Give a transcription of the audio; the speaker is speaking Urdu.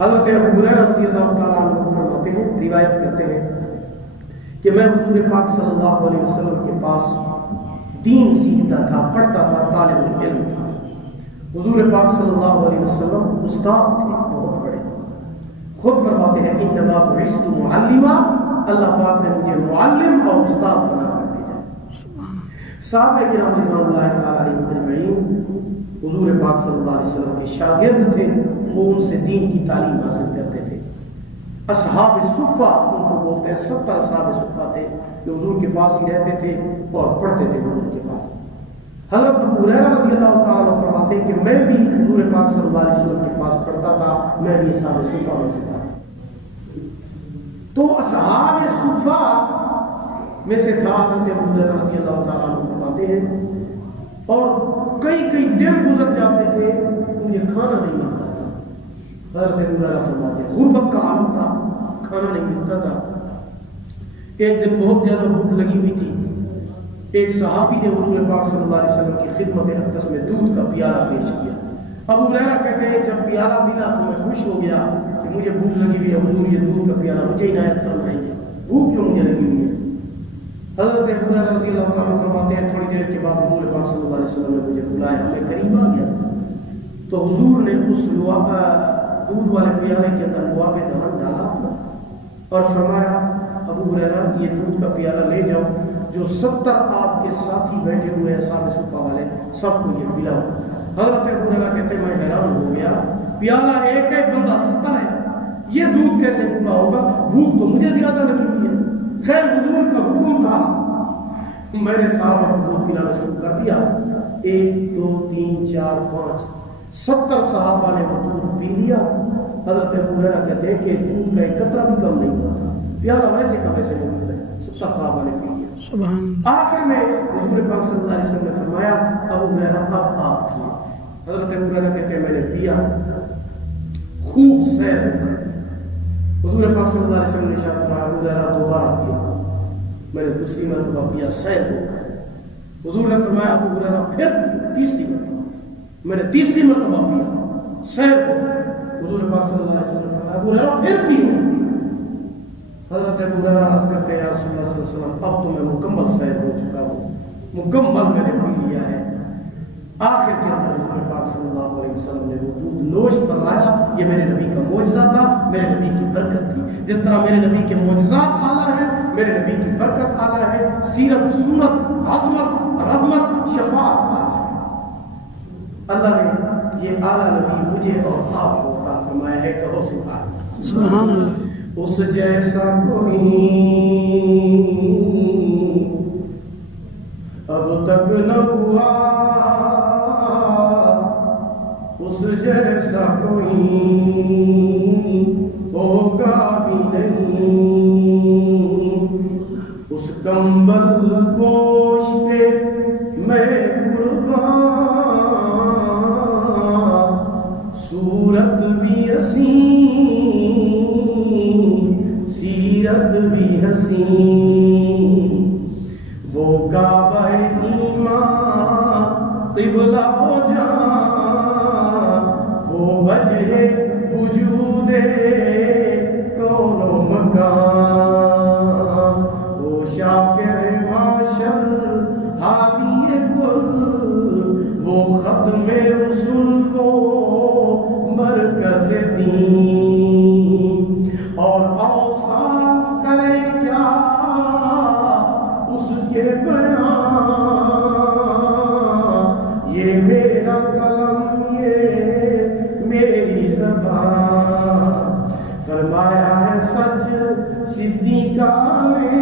حضرت ابو ہریرہ رضی اللہ تعالیٰ عنہ فرماتے ہیں، روایت کرتے ہیں کہ میں حضور پاک صلی اللہ علیہ وسلم کے پاس دین سیکھتا تھا، پڑھتا تھا، طالب العلم تھا۔ حضور پاک صلی اللہ علیہ وسلم استاد تھے بہت بڑے، خود فرماتے ہیں انما بعثت معلما، اللہ پاک نے مجھے معلم اور استاد بنا کر بھیجا۔ صحابہ کرام رضوان اللہ تعالیٰ علیہم اجمعین حضور پاک صلی اللہ علیہ وسلم کے شاگرد تھے، وہ ان سے دین کی تعلیم حاصل کرتے تھے۔ اصحاب صفہ ان کو بولتے ہیں، 70 اصحاب صفہ تھے جو حضور کے پاس ہی رہتے تھے اور پڑھتے تھے حضور کے پاس۔ حضرت ابو ہریرہ رضی اللہ تعالیٰ عنہ فرماتے ہیں کہ میں بھی حضور پاک صلی اللہ علیہ وسلم کے پاس پڑھتا تھا، میں بھی اصحاب صفہ میں سے تھا۔ تو اصحاب صفہ میں سے تھا حضرت ابو ہریرہ رضی اللہ تعالیٰ عنہ فرماتے ہیں، اور کئی دن گزر جاتے تھے مجھے کھانا نہیں ملتا تھا۔ حضرت ابو ہریرہ فرماتے ہیں غربت کا عالم تھا، کھانا نہیں ملتا تھا۔ ایک دن بہت زیادہ بھوک لگی ہوئی تھی، ایک صحابی نے حضور پاک صلی اللہ علیہ وسلم کی خدمت اقدس میں دودھ کا پیالہ پیش کیا۔ ابو ہریرہ کہتے ہیں جب پیالہ ملا تو میں خوش ہو گیا کہ مجھے بھوک لگی ہوئی ہے، حضور یہ دودھ کا پیالہ مجھے عنایت فرمائیں گے، بھوک کیوں مجھے لگی ہوئی ہے؟ حضرت ابو ہریرہ رضی اللہ عنہ فرماتے ہیں تھوڑی دیر کے بعد حضور پاک صلی اللہ علیہ وسلم نے مجھے بلایا، میں قریب آ گیا تو حضور نے اس دودھ والے پیالے کے اندر لعاب دہن ڈالا اور فرمایا ابو ہریرہ یہ دودھ کا پیالہ لے جاؤ، جو 70 آپ کے ساتھی بیٹھے ہوئے ہیں اصحاب صفہ والے، سب کو یہ پلاؤ۔ حضرت ابو ہریرہ کہتے ہیں میں حیران ہو گیا، پیالہ ایک بندہ 70 ہے، یہ دودھ کیسے پورا ہوگا؟ بھوک تو مجھے زیادہ لگی ہوئی ہے۔ خیر حضور کا حکم تھا، میں نے صحابہ کو دودھ پلانا شروع کر دیا، 1 2 3 4 5 70 صحابہ نے وہ دودھ پی لیا۔ حضرت ابو ہریرہ کہتے ہیں کہ دودھ کا ایک قطرہ بھی کم نہیں ہوا تھا، پیالہ ویسے کا ویسے موجود ہے، 70 صحابہ نے پی لیا۔ سبحان اللہ۔ آخر میں حضور پاک صلی اللہ علیہ وسلم نے فرمایا ابو ہریرہ اب آپ پیے۔ حضرت ابو ہریرہ کہتے ہیں میں نے پیا، خوب سیر ہو کر حضور پاک صلی اللہ علیہ وسلم نے ارشاد فرمایا ابو ہریرہ دوبارہ پیا۔ میں نے دوسری مرتبہ پیا سیر ہو کر۔ حضور نے فرمایا ابو ہریرہ پھر تیسری مرتبہ، میں نے تیسری مرتبہ پیا سیر ہو کر۔ حضور پاک صلی اللہ علیہ وسلم نے فرمایا ابو ہریرہ پھر پیو۔ حضرت ابو ہریرہ عرض کرتے ہیں یا رسول اللہ صلی اللہ علیہ وسلم اب تو میں مکمل سیر ہو چکا ہوں، مکمل میں نے پی لیا ہے۔ آخر کے اندر حضور پاک صلی اللہ علیہ وسلم نے وہ دودھ نوش فرمایا۔ یہ میرے نبی کا معجزہ تھا، میرے نبی کی برکت تھی۔ جس طرح میرے نبی کے معجزات اعلیٰ ہیں، میرے نبی کی برکت اعلیٰ ہے، سیرت، صورت، عظمت، رحمت، شفاعت اعلیٰ ہے۔ اللہ نے یہ اعلیٰ نبی مجھے اور آپ کو عطا فرمایا ہے، کہو سبحان اللہ۔ اس جیسا کوئی اب تک نہ ہوا، اس جیسا کوئی ہوگا بھی نہیں۔ اس کمبل پوش پہ میں قربان، صورت بھی حسین، سیرت بھی حسین، وہ کعبہ ایمان قبلہ و جان، وہ وجہ وجود کون و مکان، وہ شافع معاشر حامی کل، وہ ختم رسول کو مرکز دین، اور اوصاف کرے کیا اس کے بیان، یہ میرا قلم یہ میری زبان، فرمایا ہے سچ صدیقہ نے